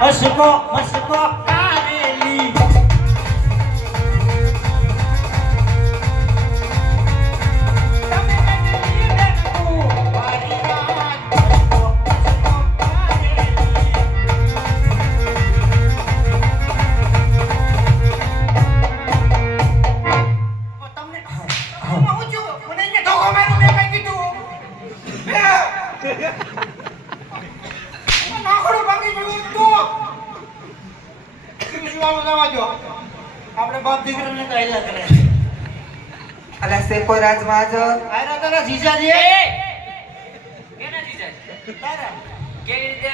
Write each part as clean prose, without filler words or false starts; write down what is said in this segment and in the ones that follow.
હસકો મસકો કારેલી આપણે બાપ દીકરાને કાયલા કરે અલા સેકો રાજમાં જ આયરા તારા જીજાજી કેના જીજાજી તારા કેવી રીતે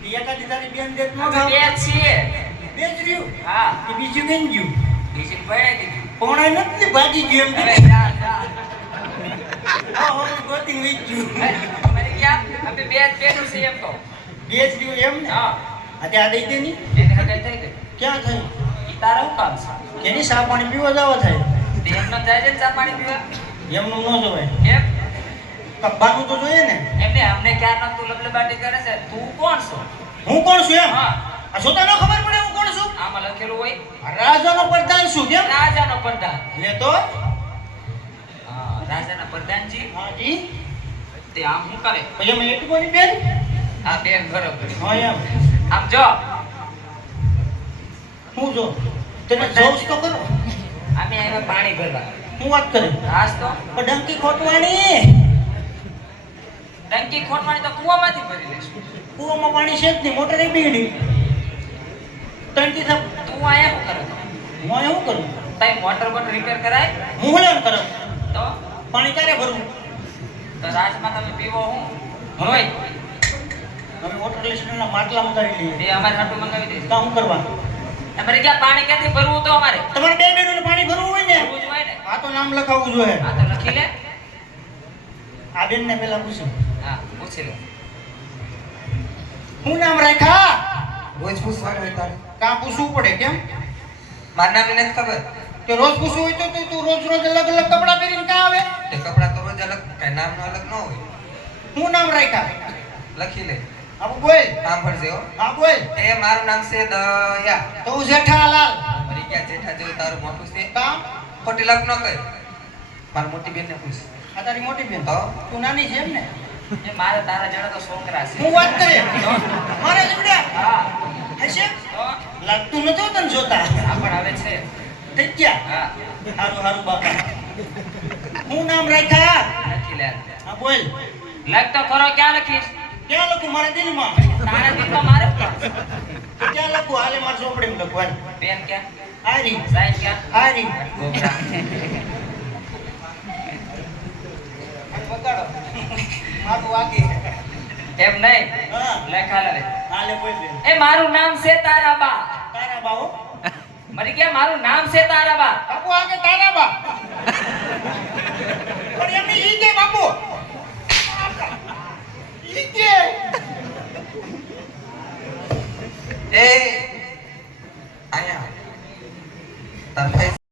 પિયાકા તારી બેન દેત નો અમે બે જ છીએ બેજ રહ્યું હા એ બીજું બેન ગયું બીજી પડાઈ દીધી પોણા નથી ભાગી ગયું એમ હવે જા જા હો ગોતી વઈ ગયું મને ક્યાં અમે બે જ બેઠું છે એમ તો બેજ રહ્યું એમ ને હા આજે આ દઈ દેની એને હગાઈ થઈ ગઈ ક્યાં થઈ ઈ તારા હું કામ છે એની સા પાણી પીવા જાવ થાય તે એમનો જાય છે ને ચા પાણી પીવા એમનું ન જોવાય કેમ કબ્બાનું તો જોઈએ ને એમને અમને ક્યાં તું લબલબાટી કરે છે તું કોણ છો હું કોણ છું એમ હા આ જોતા ન ખબર પડે હું કોણ છું આમાં લખેલું હોય રાજાનો પ્રધાન છું કેમ રાજાનો પ્રધાન લે તો હા રાજાના પ્રધાનજી હાજી તે આમ શું કરે પછી અમે એટલી બધી બેન આ બેન બરોબર હા એમ આમ જો હું જો તને જોઉં તો કરો અમે આવ્યા પાણી ભરવા હું વાત કરે આજ તો પણ ડંકી ખોટવાણી ટંકી ખોટવાની તો કૂવામાંથી ભરી લેશું કૂવામાં પાણી છે જ નહીં મોટર એ બીડી તણથી તું આયા શું કરે હું અહીં શું કરું તાઈ મોટર બોટર રિપેર કરાય હું હલન કરું તો પાણી ક્યારે ભરવું તો રાજમાં તમે પીવો હું હોય અમે વોટર લેશનના માટલા મંગાવી લઈએ એ અમારે હાટું મંગાવી દેજો કામ કરવા અમારે ક્યાં પાણી ક્યાંથી ભરવું તો અમારે તમારે બે બહેનોને પાણી ભરવું હોય ને ભરવું જ હોય ને આ તો નામ લખાવવું જોઈએ આ તો લખી લે આ બેનને પહેલા પૂછ્યું હા પૂછી લે શું નામ રાખ્યા રોજ પૂછવાનું હોય તારે કાં પૂછવું પડે કેમ મારું નામ એને જ ખબર કે રોજ પૂછવું હોય તો તું રોજ રોજ અલગ અલગ કપડાં પહેરીને ક્યાં આવે તે કપડાં તો રોજ અલગ કઈ નામનો અલગ ન હોય શું નામ રાખ્યા લખી લે આપ બોલ સાંભળજે હો હા બોલ એ મારું નામ છે દયા તો હું જેઠાલાલ મરી ગયા જેઠા જેવું તારું મોટું છે કામ ખોટી લગ ન કર મારી મોટી બેનને પૂછ આ તારી મોટી બેન તો તું નાની છે એમ ને એ મારા તારા જેવા તો છોકરા છે હું વાત કરે મારા જીવડ્યા હા હશે તો લાગતું નતો તને જોતા આ પણ હવે છે થઈ ગયા હા હારું હારું બાપા હું નામ રાખ્યા લખી લે હા બોલ લખ તો ખરો ક્યાં લખીશ ક્યાં લખું મારા દિલમાં તારા દિલમાં મારે શું? ક્યાં લખું હાલે મારા ચોપડીમાં લખું હાલ બેન ક્યાં હારી સાહેબ ક્યાં હારી ગોબરા બગાડો મારું વાગી એમ નહીં હા લખા લે હાલે બોલ બેન એ મારું નામ છે તારાબા તારા બાઓ મરી ગયા મારું નામ છે તારાબા બાપુ આગે તારા બા પણ એમને ઈ કે બાપુ ઈ કે એ